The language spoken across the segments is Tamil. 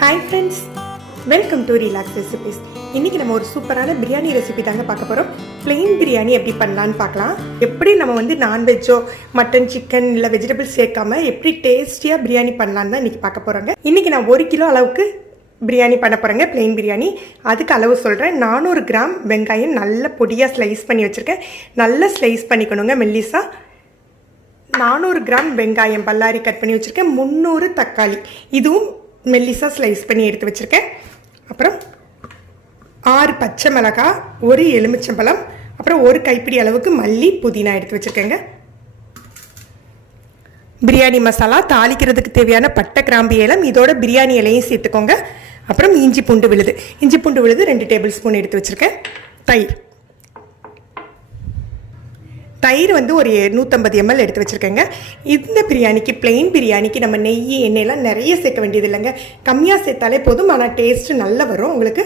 Hi friends, welcome to Relax Recipes. இன்னைக்கு நம்ம ஒரு சூப்பரான பிரியாணி ரெசிபி தாங்க பார்க்க போறோம். plain பிரியாணி எப்படி பண்ணலாம்னு பார்க்கலாம். எப்படி நம்ம நான்வெஜ்ஜோ மட்டன் சிக்கன் இல்ல வெஜிடபிள்ஸ் சேர்க்காம எப்படி டேஸ்டியா பிரியாணி பண்ணலாம்னு தான் இன்னைக்கு பார்க்க போறோங்க. இன்னைக்கு நான் 1 கிலோ அளவுக்கு பிரியாணி பண்ண போறேங்க, plain பிரியாணி. அதுக்கு அளவு சொல்றேன். 400 கிராம் வெங்காயம் நல்ல பொடியா ஸ்லைஸ் பண்ணி வச்சிருக்கேன். நல்லா ஸ்லைஸ் பண்ணிக்கணுங்க மெல்லிசா. 400 கிராம் வெங்காயம் பல்லாரி கட் பண்ணி வச்சிருக்கேன். 300 தக்காளி இதுவும் மெல்லிசா ஸ்லைஸ் பண்ணி எடுத்து வச்சிருக்கேன். அப்புறம் 6 பச்சை மிளகாய், 1 எலுமிச்சம்பழம், அப்புறம் 1 கைப்பிடி அளவுக்கு மல்லி புதினா எடுத்து வச்சிருக்கேங்க. பிரியாணி மசாலா தாளிக்கிறதுக்கு தேவையான பட்டை கிராம்பு ஏலம், இதோட பிரியாணி இலையும் சேர்த்துக்கோங்க. அப்புறம் இஞ்சி பூண்டு விழுது 2 டேபிள் ஸ்பூன் எடுத்து வச்சிருக்கேன். தயிர் ஒரு 150 ml எடுத்து வச்சுருக்கேங்க. இந்த பிரியாணிக்கு plain பிரியாணிக்கு நம்ம நெய் எண்ணெயெல்லாம் நிறைய சேர்க்க வேண்டியது இல்லைங்க, கம்மியாக சேர்த்தாலே போதும். ஆனால் டேஸ்ட்டு நல்லா வரும். உங்களுக்கு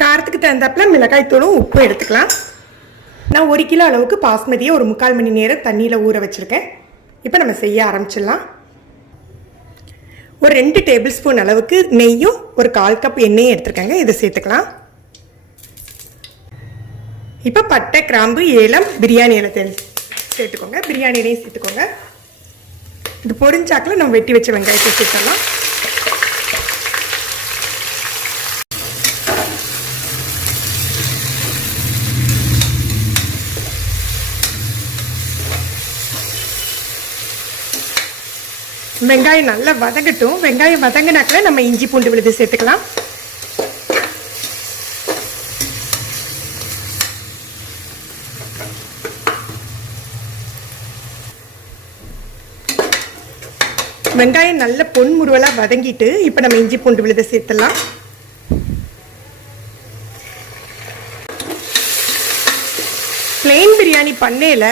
காரத்துக்கு தகுந்தாப்புல மிளகாய் தூளும் உப்பு எடுத்துக்கலாம். நான் 1 கிலோ அளவுக்கு பாஸ்மதியை ஒரு 3/4 மணி நேரம் தண்ணியில் ஊற வச்சுருக்கேன். இப்போ நம்ம செய்ய ஆரம்பிச்சிடலாம். ஒரு 2 டேபிள் ஸ்பூன் அளவுக்கு நெய்யும் ஒரு 1/4 கப் எண்ணெயும் எடுத்துருக்கேங்க. இதை சேர்த்துக்கலாம். இப்போ பட்டை கிராம்பு ஏலம் பிரியாணி இலை சேர்த்துக்கோங்க. பிரியாணி இலையும் சேர்த்துக்கோங்க. இது பொரிஞ்சாக்கில் நம்ம வெட்டி வச்ச வெங்காயத்தை சேர்த்துடலாம். வெங்காயம் நல்லா வதங்கட்டும். வெங்காயம் வதங்கினாக்கில் நம்ம இஞ்சி பூண்டு விழுது சேர்த்துக்கலாம். வெங்காயம் நல்ல பொன்முருவலாக வதங்கிட்டு இப்போ நம்ம இஞ்சி பூண்டு விழுதை சேர்த்துடலாம். பிளெயின் பிரியாணி பண்ணையில்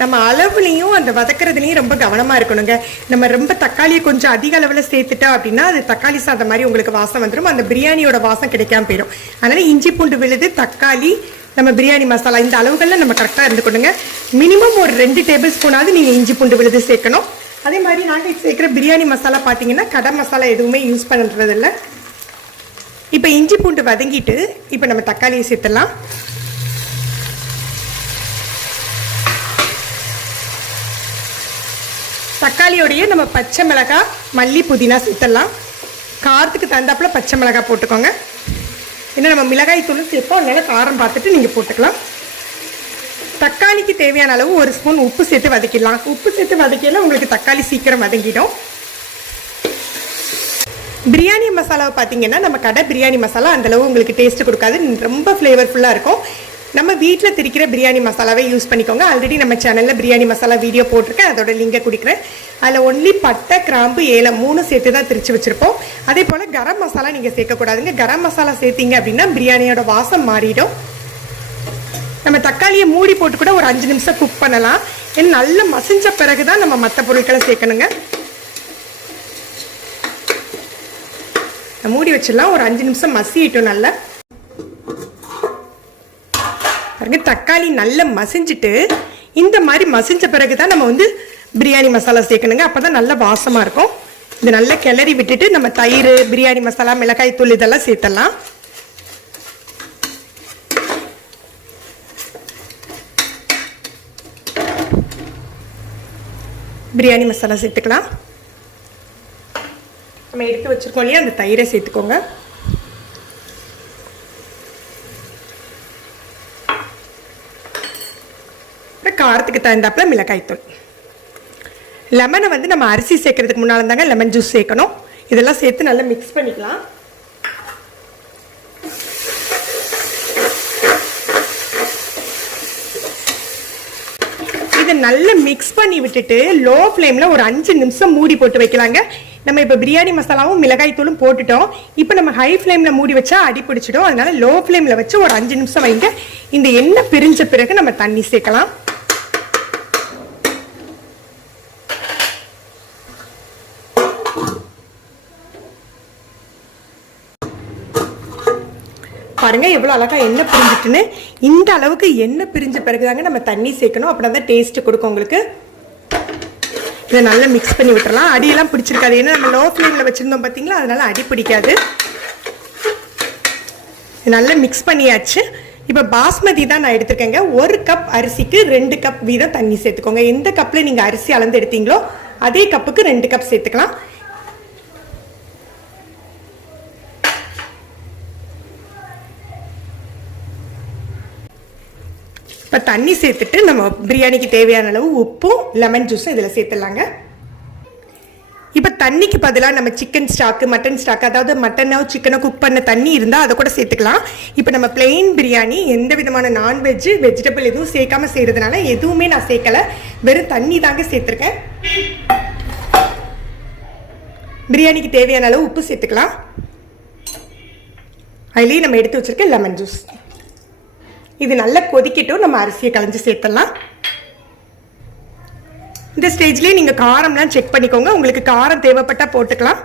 நம்ம அளவுலையும் அந்த வதக்கிறதுலையும் ரொம்ப கவனமாக இருக்கணுங்க. நம்ம ரொம்ப தக்காளியை கொஞ்சம் அதிக அளவில் சேர்த்துட்டா அப்படின்னா அது தக்காளி சாதம் மாதிரி உங்களுக்கு வாசம் வந்துடும், அந்த பிரியாணியோட வாசம் கிடைக்காம போயிடும். அதனால் இஞ்சி பூண்டு விழுது, தக்காளி, நம்ம பிரியாணி மசாலா இந்த அளவுகளில் நம்ம கரெக்டாக இருந்துக்கணுங்க. மினிமம் ஒரு 2 டேபிள் ஸ்பூனாவது நீங்கள் இஞ்சி பூண்டு விழுது சேர்க்கணும். அதே மாதிரி நாங்கள் சேர்க்குற பிரியாணி மசாலா பார்த்தீங்கன்னா கடை மசாலா எதுவுமே யூஸ் பண்ணுறதில்ல. இப்போ இஞ்சி பூண்டு வதங்கிட்டு இப்போ நம்ம தக்காளியை சேர்த்துடலாம். தக்காளியோடைய நம்ம பச்சை மிளகாய், மல்லி, புதினா சேர்த்துடலாம். காரத்துக்கு தகுந்தாப்புல பச்சை மிளகாய் போட்டுக்கோங்க. ஏன்னா நம்ம மிளகாய் தூளும் சேர்ப்போம், அதனால காரம் பார்த்துட்டு நீங்கள் போட்டுக்கலாம். தக்காளிக்கு தேவையான அளவு 1 ஸ்பூன் உப்பு சேர்த்து வதக்கிடலாம். உப்பு சேர்த்து வதக்கினா உங்களுக்கு தக்காளி சீக்கிரம் வதங்கிடும். பிரியாணி மசாலாவை பார்த்தீங்கன்னா நம்ம கடை பிரியாணி மசாலா அந்தளவு உங்களுக்கு டேஸ்ட்டு கொடுக்காது, ரொம்ப ஃப்ளேவர்ஃபுல்லாக இருக்கும். நம்ம வீட்டில் திரிக்கிற பிரியாணி மசாலாவே யூஸ் பண்ணிக்கோங்க. ஆல்ரெடி நம்ம சேனலில் பிரியாணி மசாலா வீடியோ போட்டிருக்கேன், அதோட லிங்கை கொடுக்குறேன். அதில் ஒன்லி பட்டை கிராம்பு ஏலம் 3 சேர்த்து தான் திரிச்சு வச்சுருப்போம். அதே போல் கரம் மசாலா நீங்கள் சேர்க்கக்கூடாதுங்க. கரம் மசாலா சேர்த்திங்க அப்படின்னா பிரியாணியோட வாசம் மாறிடும். நம்ம தக்காளியை மூடி போட்டு கூட ஒரு 5 நிமிஷம் குக் பண்ணலாம். ஏன்னா நல்லா மசிஞ்ச பிறகு தான் நம்ம மற்ற பொருட்களை சேர்க்கணுங்க. மூடி வச்சிடலாம். ஒரு 5 நிமிஷம் மசிட்டோம். நல்லா பாருங்க, தக்காளி நல்லா மசிஞ்சிட்டு இந்த மாதிரி மசிஞ்ச பிறகு தான் நம்ம பிரியாணி மசாலா சேர்க்கணுங்க. அப்போ தான் நல்லா வாசமாக இருக்கும். இது நல்லா கிளறி விட்டுட்டு நம்ம தயிர், பிரியாணி மசாலா, மிளகாய் தூள் இதெல்லாம் சேர்த்தலாம். பிரியாணி மசாலா சேர்த்துக்கலாம். நம்ம எடுத்து வச்சுருக்கோம் இல்லையா, அந்த தயிரை சேர்த்துக்கோங்க. காரத்துக்கு தகுந்தாப்புல மிளகாய் தூள். லெமனை நம்ம அரிசி சேர்க்கறதுக்கு முன்னால் இருந்தாங்க லெமன் ஜூஸ் சேர்க்கணும். இதெல்லாம் சேர்த்து நல்லா மிக்ஸ் பண்ணிக்கலாம். இதை நல்லா மிக்ஸ் பண்ணி விட்டுட்டு லோ ஃப்ளேமில் ஒரு 5 நிமிஷம் மூடி போட்டு வைக்கலாங்க. நம்ம இப்போ பிரியாணி மசாலாவும் மிளகாய் தூளும் போட்டுட்டோம். இப்போ நம்ம ஹை ஃப்ளேமில் மூடி வச்சா அடி பிடிச்சிடும். அதனால லோ ஃப்ளேமில் வச்சு ஒரு 5 நிமிஷம் வைங்க. இந்த எண்ணெய் பிரிஞ்ச பிறகு நம்ம தண்ணி சேர்க்கலாம். பாருங்க எவ்வளோ அழகா எண்ணெய் பிரிஞ்சிட்டுன்னு. இந்த அளவுக்கு எண்ணெய் பிரிஞ்ச பிறகுதாங்க நம்ம தண்ணி சேர்க்கணும். அப்படின்னா தான் டேஸ்ட் கொடுக்கும் உங்களுக்கு. இதை நல்லா மிக்ஸ் பண்ணி விட்டுறலாம். அடியெல்லாம் பிடிச்சிருக்காது, ஏன்னா நம்ம லோ ஃப்ளேமில் வச்சுருந்தோம் பார்த்தீங்களா, அதனால அடி பிடிக்காது. நல்லா மிக்ஸ் பண்ணியாச்சு. இப்போ பாஸ்மதி தான் நான் எடுத்துருக்கேங்க. 1 கப் அரிசிக்கு 2 கப் வீதம் தண்ணி சேர்த்துக்கோங்க. எந்த கப்பில் நீங்கள் அரிசி அளந்து எடுத்தீங்களோ அதே கப்புக்கு 2 கப் சேர்த்துக்கலாம். இப்போ தண்ணி சேர்த்துட்டு நம்ம பிரியாணிக்கு தேவையான அளவு உப்பும் லெமன் ஜூஸும் இதில் சேர்த்துடலாங்க. இப்போ தண்ணிக்கு பதிலாக நம்ம சிக்கன் ஸ்டாக்கு, மட்டன் ஸ்டாக்கு, அதாவது மட்டனோ சிக்கனோ குக் பண்ண தண்ணி இருந்தால் அதை கூட சேர்த்துக்கலாம். இப்போ நம்ம பிளெயின் பிரியாணி எந்த விதமான நான்வெஜ் வெஜிடபிள் எதுவும் சேர்க்காம செய்கிறதுனால எதுவுமே நான் சேர்க்கலை, வெறும் தண்ணி தாங்க சேர்த்துருக்கேன். பிரியாணிக்கு தேவையான அளவு உப்பு சேர்த்துக்கலாம். அதுலேயே நம்ம எடுத்து வச்சுருக்க லெமன் ஜூஸ். இது நல்லா கொதிக்கட்டும், நம்ம அரிசியை களைஞ்சி சேர்த்துடலாம். இந்த ஸ்டேஜ்லேயே நீங்கள் காரம்லாம் செக் பண்ணிக்கோங்க, உங்களுக்கு காரம் தேவைப்பட்டால் போட்டுக்கலாம்.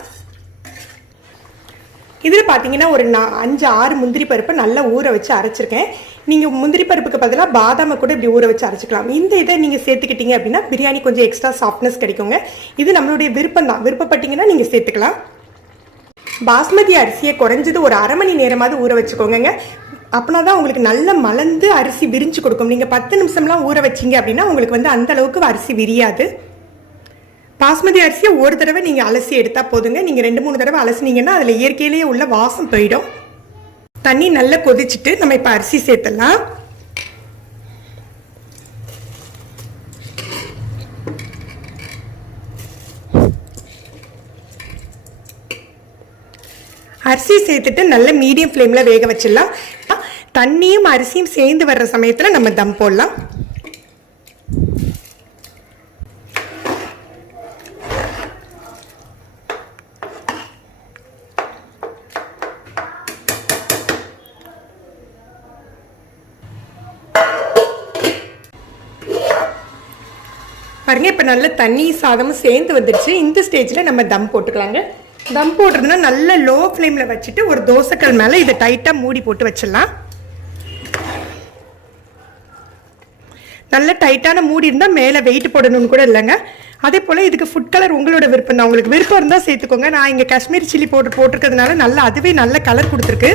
இதில் பார்த்தீங்கன்னா ஒரு 5-6 முந்திரி பருப்பை நல்லா ஊற வச்சு அரைச்சிருக்கேன். நீங்கள் முந்திரி பருப்புக்கு பதிலாக பாதாமை கூட இப்படி ஊற வச்சு அரைச்சிக்கலாம். இந்த இதை நீங்கள் சேர்த்துக்கிட்டீங்க அப்படின்னா பிரியாணி கொஞ்சம் எக்ஸ்ட்ரா சாஃப்ட்னஸ் கிடைக்குங்க. இது நம்மளுடைய விருப்பம் தான், விருப்பப்பட்டீங்கன்னா நீங்கள் சேர்த்துக்கலாம். பாஸ்மதி அரிசியை குறைஞ்சது ஒரு அரை மணி நேரமாவது ஊற வச்சுக்கோங்க. அப்படின்னா தான் உங்களுக்கு நல்ல மலர்ந்து அரிசி விரிஞ்சு கொடுக்கும். நீங்கள் 10 நிமிஷம்லாம் ஊற வச்சிங்க அப்படின்னா உங்களுக்கு வந்து அந்த அளவுக்கு அரிசி விரியாது. பாஸ்மதி அரிசியை ஒரு தடவை நீங்கள் அலசி எடுத்தால் போதுங்க. நீங்கள் 2-3 தடவை அலசினீங்கன்னா அதில் இயற்கையிலேயே உள்ள வாசம் போயிடும். தண்ணி நல்லா கொதிச்சுட்டு நம்ம இப்போ அரிசி சேர்த்துடலாம். அரிசி சேர்த்துட்டு நல்ல மீடியம் ஃப்ளேமில் வேக வச்சிடலாம். தண்ணியும் அரிசியும் சேர்ந்து வர்ற சமயத்தில் நம்ம தம் போடலாம். பாருங்க, இப்போ நல்ல தண்ணி சாதமும் சேர்ந்து வந்துடுச்சு. இந்த ஸ்டேஜில் நம்ம தம் போட்டுக்கலாங்க. தம் போடுறதுன்னா நல்ல லோ ஃப்ளேமில் வச்சுட்டு ஒரு தோசைக்கல் மேலே இதை டைட்டாக மூடி போட்டு வச்சிடலாம். நல்ல டைட்டான மூடி இருந்தால் மேலே வெயிட் போடணும்னு கூட இல்லைங்க. அதே போல் இதுக்கு ஃபுட் கலர் உங்களோட விருப்பம் தான், உங்களுக்கு விருப்பம் இருந்தால் சேர்த்துக்கோங்க. நான் இங்கே காஷ்மீர் சில்லி பவுடர் போட்டிருக்கிறதுனால நல்லா அதுவே நல்ல கலர் கொடுத்துருக்கு.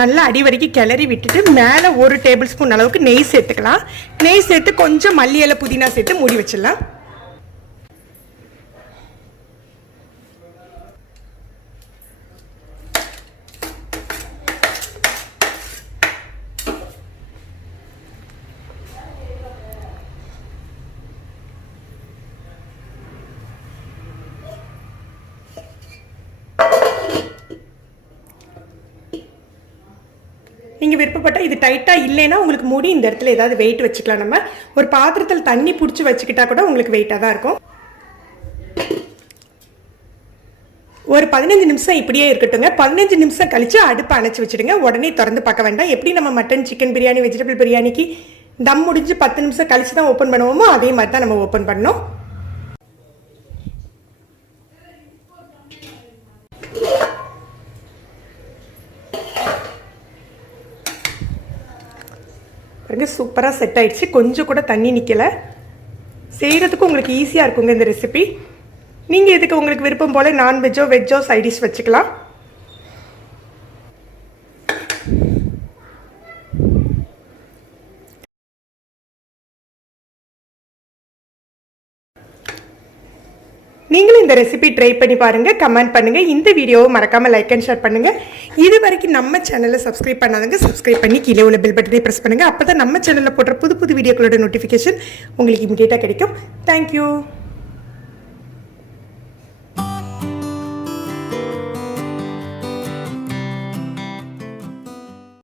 நல்லா அடி வரைக்கும் கிளறி விட்டுட்டு மேலே 1 டேபிள் ஸ்பூன் அளவுக்கு நெய் சேர்த்துக்கலாம். நெய் சேர்த்து கொஞ்சம் மல்லி இலை புதினா சேர்த்து மூடி வச்சிடலாம். நீங்கள் விருப்பப்பட்டால் இது டைட்டாக இல்லைன்னா உங்களுக்கு மூடி இந்த இடத்துல ஏதாவது வெயிட் வச்சுக்கலாம். நம்ம ஒரு பாத்திரத்தில் தண்ணி பிடிச்சி வச்சுக்கிட்டா கூட உங்களுக்கு வெயிட்டாக தான் இருக்கும். ஒரு 15 நிமிஷம் இப்படியே இருக்கட்டுங்க. 15 நிமிஷம் கழித்து அடுப்பை அணைச்சி வச்சுடுங்க. உடனே திறந்து பார்க்க வேண்டாம். எப்படி நம்ம மட்டன் சிக்கன் பிரியாணி வெஜிடபிள் பிரியாணிக்கு தம் முடிஞ்சு 10 நிமிஷம் கழித்து தான் ஓப்பன் பண்ணுவோமோ அதே மாதிரி தான் நம்ம ஓப்பன் பண்ணோம். சூப்பராக செட் ஆயிடுச்சு. கொஞ்சம் கூட தண்ணி நிற்கலை. செய்கிறதுக்கு உங்களுக்கு ஈஸியாக இருக்குங்க இந்த ரெசிபி. நீங்கள் இதுக்கு உங்களுக்கு விருப்பம் போல் நான்வெஜ்ஜோ வெஜ்ஜோ சைடிஷ் வச்சுக்கலாம். நீங்களும் இந்த ரெசிபி ட்ரை பண்ணி பாருங்கள், கமெண்ட் பண்ணுங்கள். இந்த வீடியோவை மறக்காமல் லைக் அண்ட் ஷேர் பண்ணுங்கள். இது வரைக்கும் நம்ம சேனலை சப்ஸ்கிரைப் பண்ணாதவங்க சப்ஸ்கிரைப் பண்ணி கீழே உள்ள பெல் பட்டனை ப்ரெஸ் பண்ணுங்கள். அப்போ தான் நம்ம சேனலில் போடுற புது புது வீடியோக்களோட நோட்டிஃபிகேஷன் உங்களுக்கு இமீடியட்டாக கிடைக்கும். தேங்க்யூ.